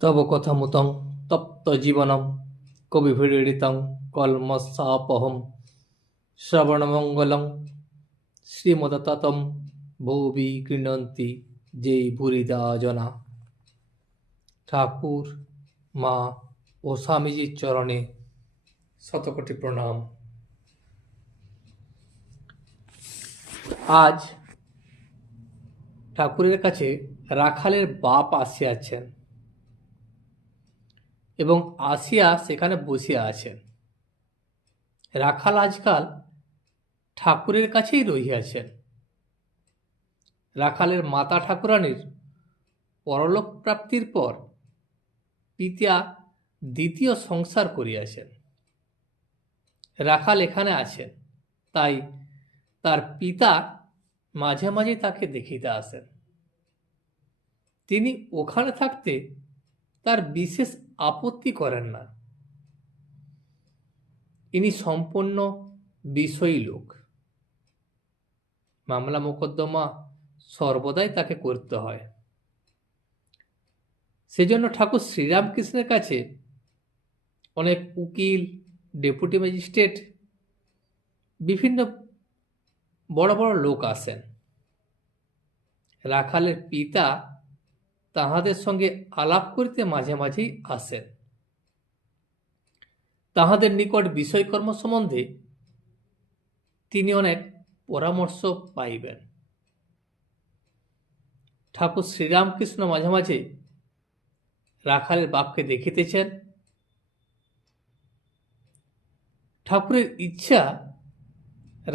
তব কথামুতং তপ্ত জীবনম কবিভিড়িতং কলমশাপহম শ্রবণমঙ্গলং শ্রীমদততম ভুবি গৃণন্তি যেই ভুরিদা জনা। ঠাকুর, মা ও স্বামীজির চরণে শতকোটি প্রণাম। আজ ঠাকুরের কাছে রাখালের বাপ আসিয়াছেন এবং আসিয়া সেখানে বসিয়া আছেন। রাখাল আজকাল ঠাকুরের কাছেই রহিয়াছেন। রাখালের মাতা ঠাকুরানীর পরলোক প্রাপ্তির পর পিতা দ্বিতীয় সংসার করিয়াছেন। রাখাল এখানে আছেন, তাই তার পিতা মাঝে মাঝে তাকে দেখিতে আসেন। তিনি ওখানে থাকতে তার বিশেষ আপত্তি করেন না। ইনি সম্পূর্ণ বিষয়ী লোক। মামলা মোকদ্দমা সর্বদাই তাকে করতে হয়। সেজন্য ঠাকুর শ্রীরামকৃষ্ণের কাছে অনেক উকিল, ডেপুটি ম্যাজিস্ট্রেট, বিভিন্ন বড় বড় লোক আসেন। রাখালের পিতা তাহাদের সঙ্গে আলাপ করিতে মাঝে মাঝেই আসেন। তাহাদের নিকট বিষয়কর্ম সম্বন্ধে তিনি অনেক পরামর্শ পাইবেন। ঠাকুর শ্রীরামকৃষ্ণ মাঝে মাঝে রাখালের বাপকে দেখিতেছেন। ঠাকুরের ইচ্ছা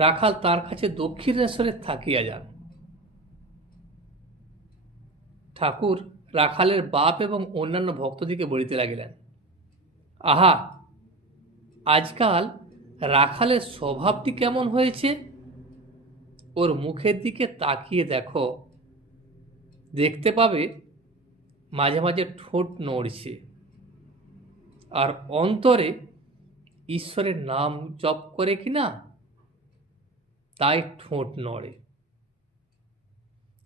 রাখাল তার কাছে দক্ষিণেশ্বরে থাকিয়া যান। ঠাকুর রাখালের বাপ এবং অন্যান্য ভক্তদিকে বলিতে লাগিলেন, আহা, আজকাল রাখালের স্বভাবটি কেমন হয়েছে, ওর মুখের দিকে তাকিয়ে দেখো, দেখতে পাবে মাঝে মাঝে ঠোঁট নড়ছে আর অন্তরে ঈশ্বরের নাম জপ করে কিনা, তাই ঠোঁট নড়ে।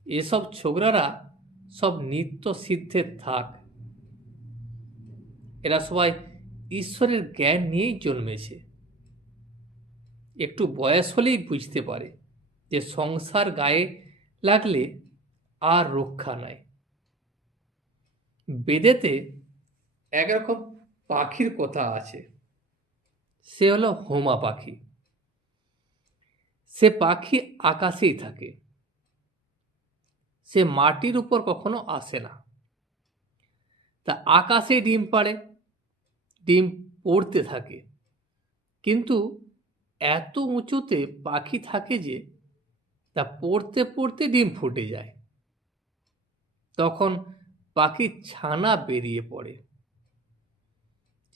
এসব ছোকরারা সব নিত্য সিদ্ধের থাক। এরা সবাই ঈশ্বরের জ্ঞান নিয়েই জন্মেছে। একটু বয়স হলেই বুঝতে পারে যে সংসার গায়ে লাগলে আর রক্ষা নাই। বেদেতে একরকম পাখির কথা আছে, সে হলো হোমা পাখি। সে পাখি আকাশেই থাকে, সে মাটির উপর কখনো আসে না। তা আকাশে ডিম পাড়ে, ডিম পড়তে থাকে, কিন্তু এত উঁচুতে পাখি থাকে যে তা পড়তে পড়তে ডিম ফুটে যায়। তখন পাখির ছানা বেরিয়ে পড়ে,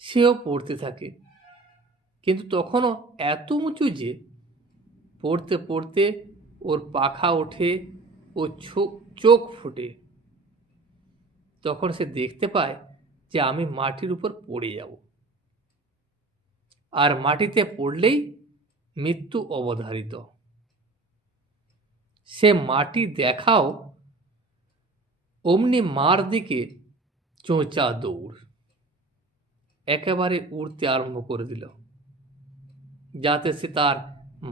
সেও পড়তে থাকে, কিন্তু তখনও এত উঁচু যে পড়তে পড়তে ওর পাখা ওঠে, ও চোখ ফুটে। তখন সে দেখতে পায় যে আমি মাটির উপর পড়ে যাব, আর মাটিতে পড়লেই মৃত্যু অবধারিত। সে মাটি দেখাও অমনি মার দিকে চোঁচা দৌড়, একেবারে উড়তে আরম্ভ করে দিল, যাতে সে তার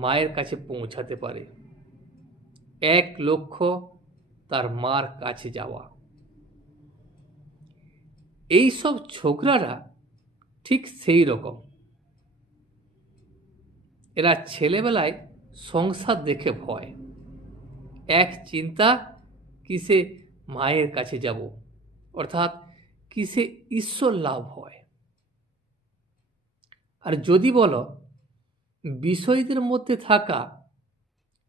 মায়ের কাছে পৌঁছাতে পারে। এক লক্ষ্য তার মার কাছে যাওয়া। এইসব ছোকরারা ঠিক সেই রকম। এরা ছেলেবেলায় সংসার দেখে ভয়, এক চিন্তা কিসে মায়ের কাছে যাব, অর্থাৎ কিসে ঈশ্বর লাভ হয়। আর যদি বলো বিষয়ীদের মধ্যে থাকা,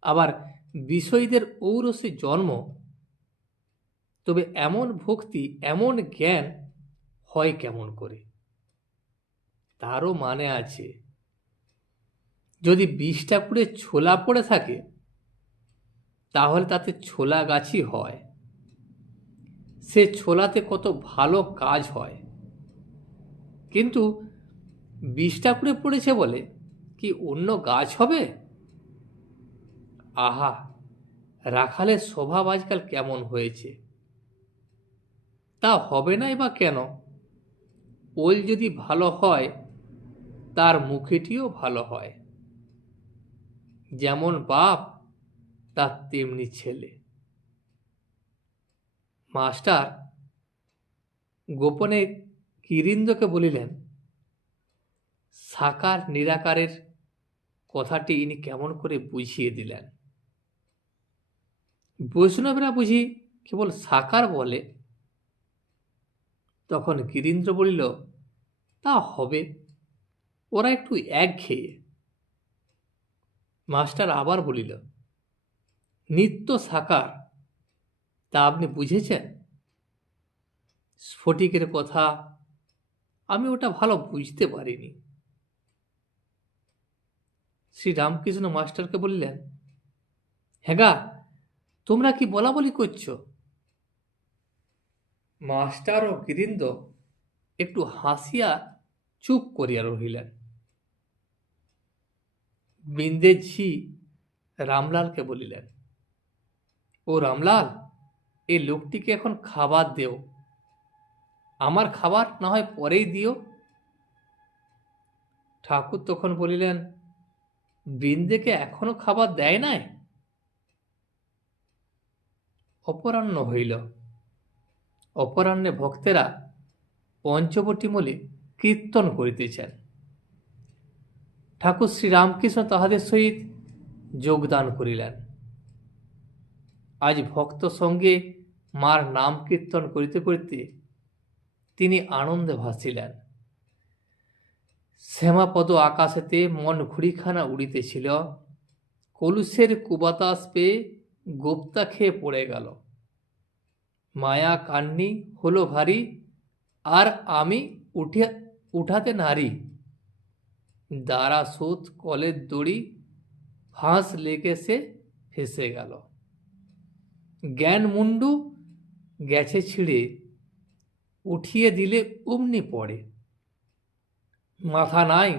আবার বিষয়ীদের ঔরসে জন্ম, তবে এমন ভক্তি, এমন জ্ঞান হয় কেমন করে? তারও মানে আছে। যদি 20টা কুড়ে ছোলা পড়ে থাকে, তাহলে তাতে ছোলা গাছই হয়। সে ছোলাতে কত ভালো কাজ হয়, কিন্তু 20টা কুড়ে পড়েছে বলে কি অন্য গাছ হবে? আহা, রাখালের স্বভাব আজকাল কেমন হয়েছে! তা হবে নাই বা কেন? ওল যদি ভালো হয় তার মুখেটিও ভালো হয়। যেমন বাপ তার তেমনি ছেলে। মাস্টার গোপনে কিরিন্দকে বলিলেন, সাকার নিরাকারের কথাটি ইনি কেমন করে বুঝিয়ে দিলেন। বৈষ্ণবেরা বুঝি কেবল সাকার বলে। তখন গিরীন্দ্র বলিল, তা হবে, ওরা একটু একঘেয়ে। মাস্টার আবার বলিল, নিত্য সাকার, তা আপনি বুঝেছেন? স্ফটিকের কথা আমি ওটা ভালো বুঝতে পারিনি। শ্রীরামকৃষ্ণ মাস্টারকে বললেন, হ্যাঁ, তোমরা কি বলা বলি করছো? মাস্টার ও গিরীন্দ্র একটু হাসিয়া চুপ করিয়া রহিলেন। বিন্দেজি রামলালকে বলিলেন, ও রামলাল, এই লোকটিকে এখন খাবার দেও। আমার খাবার না হয় পরেই দিও। ঠাকুর তখন বলিলেন, বৃন্দেকে এখনো খাবার দেয় নাই? অপরাহ্ন হইল। অপরাহ্নে ভক্তেরা পঞ্চবটীমূলে কীর্তন করিতেছেন। ঠাকুর শ্রীরামকৃষ্ণ তাহাদের সহিত যোগদান করিলেন। আজ ভক্ত সঙ্গে মার নাম কীর্তন করিতে করিতে তিনি আনন্দে ভাসিলেন। শ্যামাপদ আকাশেতে মন ঘুড়িখানা উড়িতেছিল। কলুষের কুবাতাস পেয়ে গোপ্তা খেয়ে পড়ে গেল। মায়া কান্নি হলো ভারী, আর আমি উঠাতে নারী। দ্বারা সুত কলের দড়ি, ফাঁস লেগে সে ফেসে গেল। জ্ঞান মুন্ডু গেছে ছিঁড়ে, উঠিয়ে দিলে অমনি পড়ে। মাথা নাই,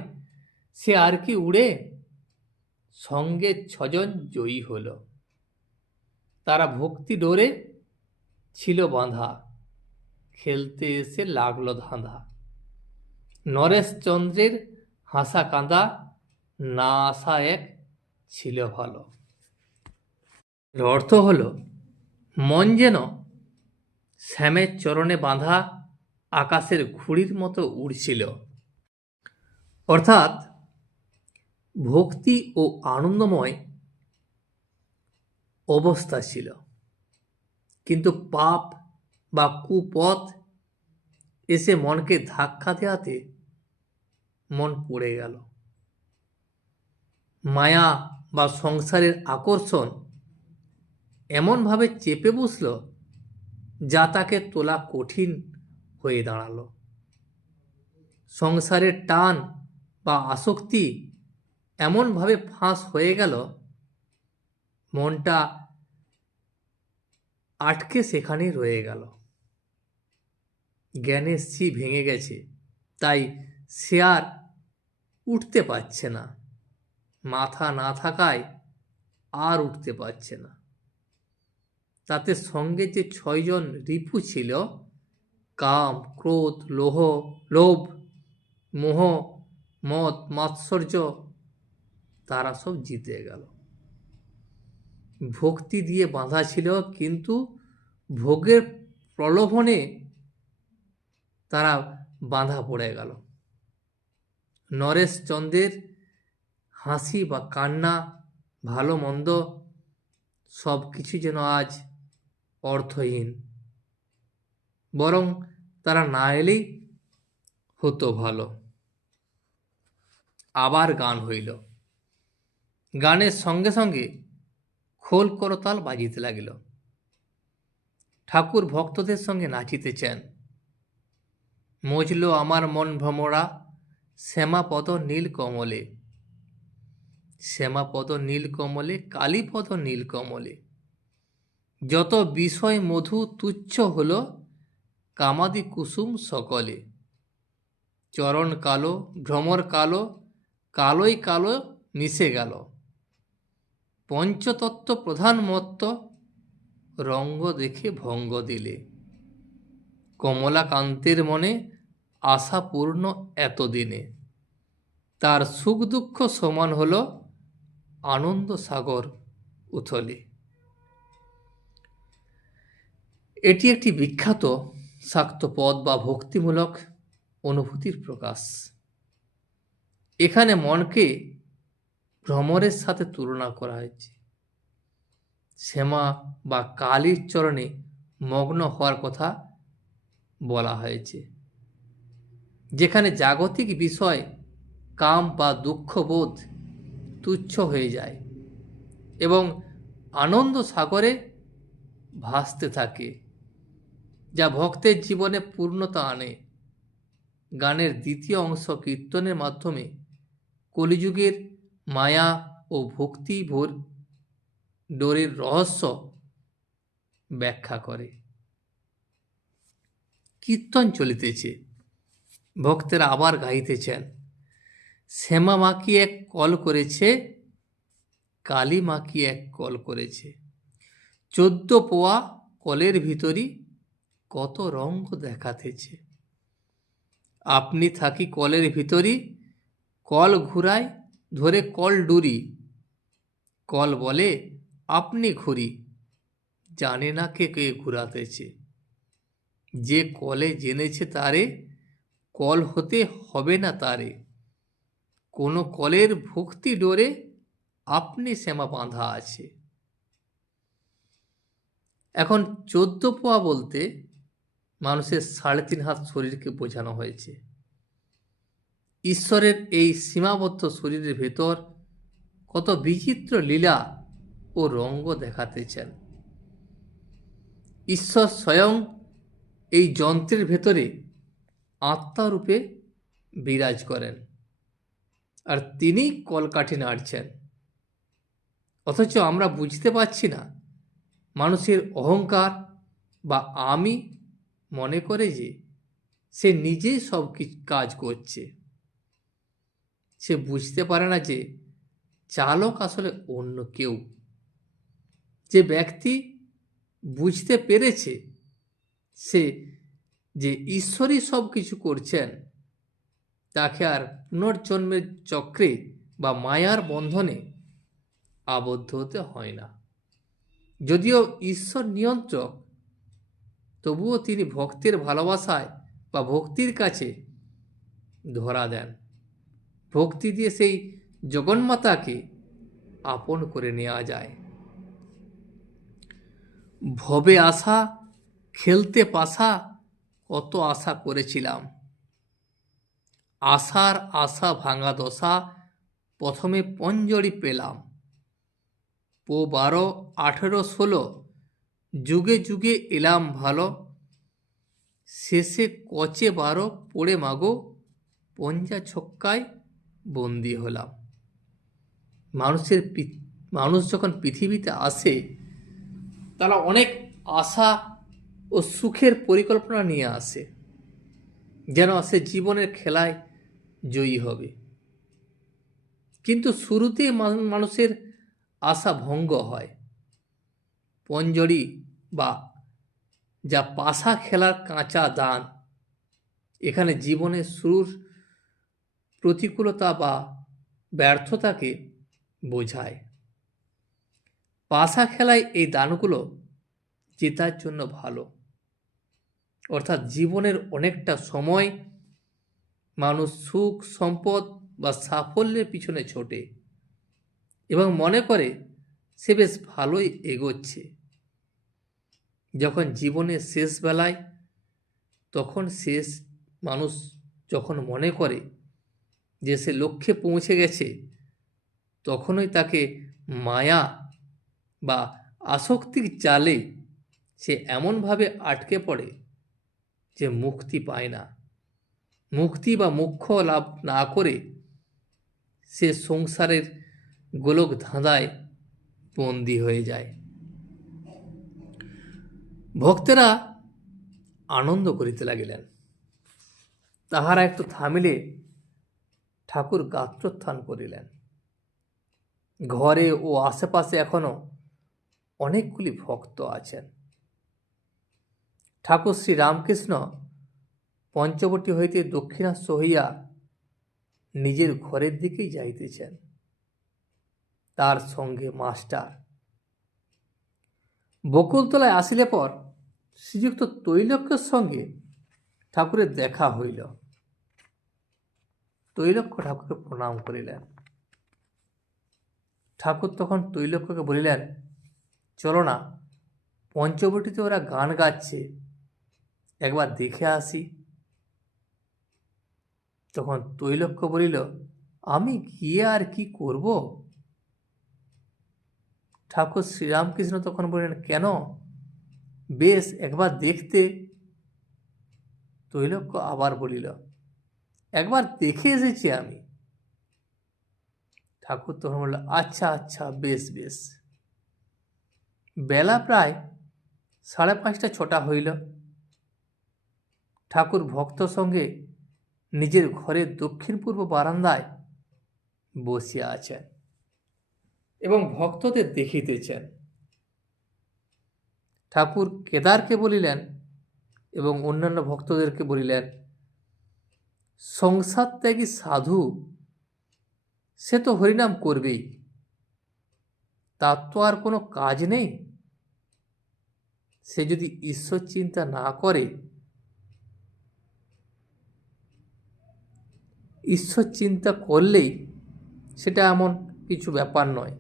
সে আর কি উড়ে? সঙ্গে 6 জন জয়ী হল। তারা ভক্তি ডোরে ছিল বাঁধা, খেলতে এসে লাগলো ধাঁধা। নরেশচন্দ্রের হাসা কাঁদা, না আসা এক ছিল ভালো। এর অর্থ হল, মন যেন শ্যামের চরণে বাঁধা আকাশের ঘুড়ির মতো উড়ছিল। অর্থাৎ ভক্তি ও আনন্দময় অবস্থা ছিল, কিন্তু পাপ বা কুপথ এসে মনকে ধাক্কা দেওয়াতে মন পড়ে গেল। মায়া বা সংসারের আকর্ষণ এমনভাবে চেপে বসল, যা তাকে তোলা কঠিন হয়ে দাঁড়ালো। সংসারের টান বা আসক্তি এমনভাবে ফাঁস হয়ে গেল, মনটা আটকে সেখানেই রয়ে গেল। জ্ঞানের সি ভেঙে গেছে, তাই সে আর উঠতে পারছে না। মাথা না থাকায় আর উঠতে পারছে না। তাতে সঙ্গে যে 6 জন রিপু ছিল, কাম, ক্রোধ, লোভ, মোহ, মদ, মাৎসর্য, তারা সব জিতে গেল। ভক্তি দিয়ে বাঁধা ছিল, কিন্তু ভোগের প্রলোভনে তারা বাঁধা পড়ে গেল। নরেশচন্দ্রের হাসি বা কান্না, ভালো মন্দ সব কিছু যেন আজ অর্থহীন। বরং তারা না এলেই হতো ভালো। আবার গান হইল। গানের সঙ্গে সঙ্গে খোল করতাল বাজিতে লাগিল। ঠাকুর ভক্তদের সঙ্গে নাচিতেছেন। মজল আমার মন ভ্রমরা, শ্যামাপদ নীল কমলে। শ্যামাপদ নীল কমলে, কালীপদ নীল কমলে। যত বিষয় মধু তুচ্ছ হল, কামাদি কুসুম সকলে। চরণ কালো, ভ্রমর কালো, কালোই কালো মিশে গেল। পঞ্চতত্ত্ব প্রধান মত্ত, রঙ্গ দেখে ভঙ্গ দিলে। কমলাকান্তের মনে আশাপূর্ণ এতদিনে। তার সুখ দুঃখ সমান হল আনন্দ সাগর উথলে। এটি একটি বিখ্যাত শাক্ত পদ বা ভক্তিমূলক অনুভূতির প্রকাশ। এখানে মনকে ভ্রমরের সাথে তুলনা করা হয়েছে। শ্যামা বা কালীর চরণে মগ্ন হওয়ার কথা বলা হয়েছে, যেখানে জাগতিক বিষয়, কাম বা দুঃখবোধ তুচ্ছ হয়ে যায় এবং আনন্দ সাগরে ভাসতে থাকে, যা ভক্তের জীবনে পূর্ণতা আনে। গানের দ্বিতীয় অংশ কীর্তনের মাধ্যমে কলিযুগের মায়া ও ভক্তি ভোর ডোরের রহস্য ব্যাখ্যা করে। কীর্তন চলিতেছে, ভক্তেরা আবার গাইতেছেন, শ্যামা মাকি এক কল করেছে, কালী মাকি এক কল করেছে, 14 পোয়া কলের ভিতরই কত রঙ্গ দেখাতেছে। আপনি থাকি কলের ভিতরই, কল ঘুরায় ধরে কল ডুরি, কল বলে আপনি ঘুরি, জানে না কে কে ঘুরাতেছে। যে কলে জেনেছে তারে, কল হতে হবে না তারে, কোনো কলের ভক্তি ডোরে আপনি শ্যামা বাঁধা আছে। এখন 14 পোয়া বলতে মানুষের 3.5 হাত শরীরকে বোঝানো হয়েছে। ঈশ্বরের এই সীমাবদ্ধ শরীরের ভেতর কত বিচিত্র লীলা ও রঙ্গ দেখাতেছেন। ঈশ্বর স্বয়ং এই যন্ত্রের ভেতরে আত্মারূপে বিরাজ করেন, আর তিনি কলকাঠি নাড়ছেন। অথচ আমরা বুঝতে পারছি না। মানুষের অহংকার বা আমি মনে করে যে সে নিজেই সব কাজ করছে। সে বুঝতে পারে না যে চালক আসলে অন্য কেউ। যে ব্যক্তি বুঝতে পেরেছে সে যে ঈশ্বরই সব কিছু করছেন, তাকে আর পুনর্জন্মের চক্রে বা মায়ার বন্ধনে আবদ্ধ হতে হয় না। যদিও ঈশ্বর নিয়ন্ত্রক, তবুও তিনি ভক্তের ভালোবাসায় বা ভক্তির কাছে ধরা দেন। ভক্তি দিয়ে সেই জগন্মাতাকে আপন করে নেওয়া যায়। ভবে আশা খেলতে পাশা, কত আশা করেছিলাম, আশার আশা ভাঙা দশা, প্রথমে পঞ্জরি পেলাম, পো 12, 18, 16, যুগে যুগে এলাম ভালো, শেষে কচে 12 পড়ে মাগো, পঞ্জা ছক্কায় বন্দি হলাম। মানুষ যখন পৃথিবীতে আসে, তারা অনেক আশা ও সুখের পরিকল্পনা নিয়ে আসে, যেন সে জীবনের খেলায় জয়ী হবে। কিন্তু শুরুতে মানুষের আশা ভঙ্গ হয়। পঞ্জরি বা যা পাশা খেলার কাঁচা দান, এখানে জীবনের শুরুর প্রতিকূলতা বা ব্যর্থতাকে বোঝায়। পাশা খেলায় এই দানগুলো জেতার জন্য ভালো। অর্থাৎ জীবনের অনেকটা সময় মানুষ সুখ, সম্পদ বা সাফল্যের পিছনে ছোটে এবং মনে করে সে বেশ ভালোই এগোচ্ছে। যখন জীবনের শেষ বেলায়, তখন মানুষ যখন মনে করে যে সে লক্ষ্যে পৌঁছে গেছে, তখনই তাকে মায়া বা আসক্তির জালে সে এমনভাবে আটকে পড়ে যে মুক্তি পায় না। মুক্তি বা মোক্ষ লাভ না করে সে সংসারের গোলক ধাঁধায় বন্দী হয়ে যায়। ভক্তেরা আনন্দ করিতে লাগিলেন। তাহারা একটু থামিলে ঠাকুর গাত্রোত্থান করিলেন। ঘরে ও আশেপাশে এখনো অনেকগুলি ভক্ত আছেন। ঠাকুর শ্রী রামকৃষ্ণ পঞ্চবটী হইতে দক্ষিণাস্য হইয়া নিজের ঘরের দিকেই যাইতেছেন, তার সঙ্গে মাস্টার। বকুলতলায় আসিলে পর শ্রীযুক্ত তৈলক্যের সঙ্গে ঠাকুরের দেখা হইল। তৈলক্য ঠাকুরকে প্রণাম করিলেন। ঠাকুর তখন তৈলক্যকে বলিলেন, চলো না, পঞ্চবটিতে ওরা গান গাচ্ছে, একবার দেখে আসি। তখন তৈলক্য বলিল, আমি গিয়ে আর কি করব? ঠাকুর শ্রীরামকৃষ্ণ তখন বললেন, কেন, বেশ একবার দেখতে। তৈলক্য আবার বলিল, একবার দেখে এসেছি আমি। ঠাকুর তখন বলল, আচ্ছা আচ্ছা, বেশ বেশ। বেলা প্রায় 5:30 6টা হইল। ঠাকুর ভক্ত সঙ্গে নিজের ঘরের দক্ষিণ পূর্ব বারান্দায় বসিয়া আছেন এবং ভক্তদের দেখিতেছেন। ঠাকুর কেদারকে বলিলেন এবং অন্যান্য ভক্তদেরকে বলিলেন, সংসার ত্যাগী সাধু সে তো হরিনাম করবেই, তার তো আর কোনো কাজ নেই। সে যদি ঈশ্বর চিন্তা না করে, ঈশ্বর চিন্তা করলেই সেটা এমন কিছু ব্যাপার নয়,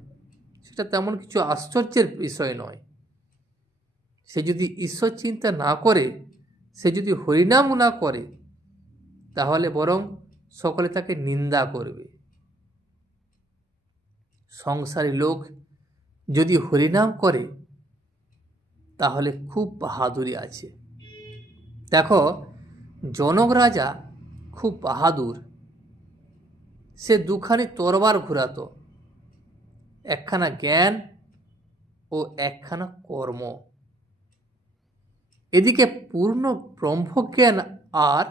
সেটা তেমন কিছু আশ্চর্যের বিষয় নয়। সে যদি ঈশ্বর চিন্তা না করে, সে যদি হরিনামও না করে, তাহলে বরং সকলে তাকে নিন্দা করবে। সংসারী লোক যদি হরিনাম করে তাহলে খুব বাহাদুরি আছে। দেখো, জনক রাজা খুব বাহাদুর। সে দুখানি তরবার ঘুরাতো, একখানা জ্ঞান ও একখানা কর্ম। এদিকে পূর্ণ ব্রহ্মজ্ঞান আর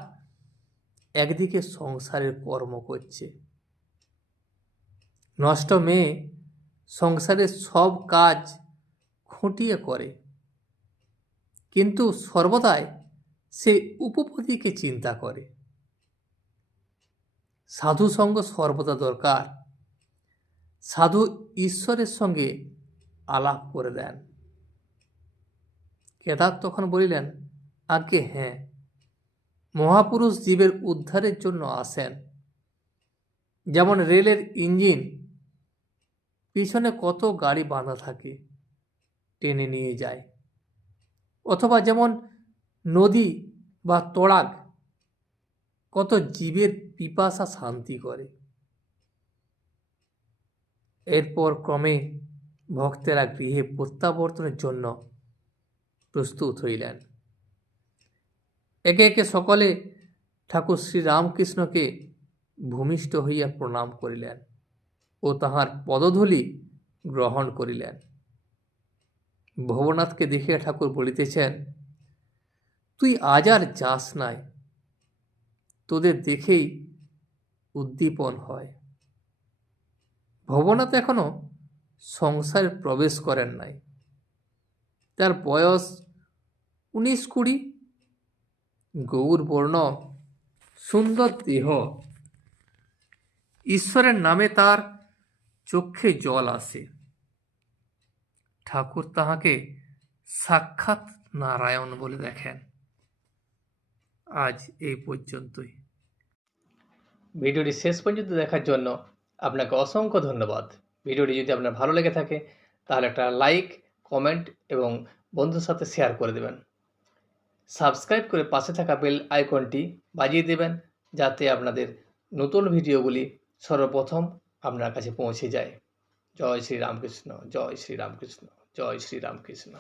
একদিকে সংসারের কর্ম করছে। নষ্ট মেয়ে সংসারের সব কাজ খুঁটিয়ে করে, কিন্তু সর্বদাই সে উপপতিকে চিন্তা করে। সাধু সঙ্গ সর্বদা দরকার। সাধু ঈশ্বরের সঙ্গে আলাপ করে দেন। কেদার তখন বলিলেন, আজ্ঞে হ্যাঁ, মহাপুরুষ জীবের উদ্ধারের জন্য আসেন। যেমন রেলের ইঞ্জিন পিছনে কত গাড়ি বাঁধা থাকে, টেনে নিয়ে যায়, অথবা যেমন নদী বা তড়াগ কত জীবের পিপাসা শান্তি করে। এরপর ক্রমে ভক্তেরা গৃহে প্রত্যাবর্তনের জন্য প্রস্তুত হইলেন। একে একে সকলে ঠাকুর শ্রীরামকৃষ্ণকে ভূমিষ্ঠ হইয়া প্রণাম করিলেন ও তাহার পদধূলি গ্রহণ করিলেন। ভবনাথকে দেখিয়া ঠাকুর বলিতেছেন, তুই আজ আর যাস নাই, তোদের দেখেই উদ্দীপন হয়। ভবনাথ এখনো সংসারে প্রবেশ করেন নাই। তার বয়স 19-20, গৌর বর্ণ, সুন্দর দেহ। ঈশ্বরের নামে তার চক্ষে জল আসে। ঠাকুর তাহাকে সাক্ষাৎ নারায়ণ বলে দেখেন। আজ এই পর্যন্তই। ভিডিওটি শেষ পর্যন্ত দেখার জন্য আপনাকে অসংখ্য ধন্যবাদ। ভিডিওটি যদি আপনার ভালো লেগে থাকে তাহলে একটা লাইক, কমেন্ট এবং বন্ধুর সাথে শেয়ার করে দেবেন। সাবস্ক্রাইব করে পাশে থাকা বেল আইকনটি বাজিয়ে দেবেন, যাতে আপনাদের নতুন ভিডিওগুলি সর্বপ্রথম আপনার কাছে পৌঁছে যায়। জয় শ্রী রামকৃষ্ণ, জয় শ্রী রামকৃষ্ণ, জয় শ্রী রামকৃষ্ণ।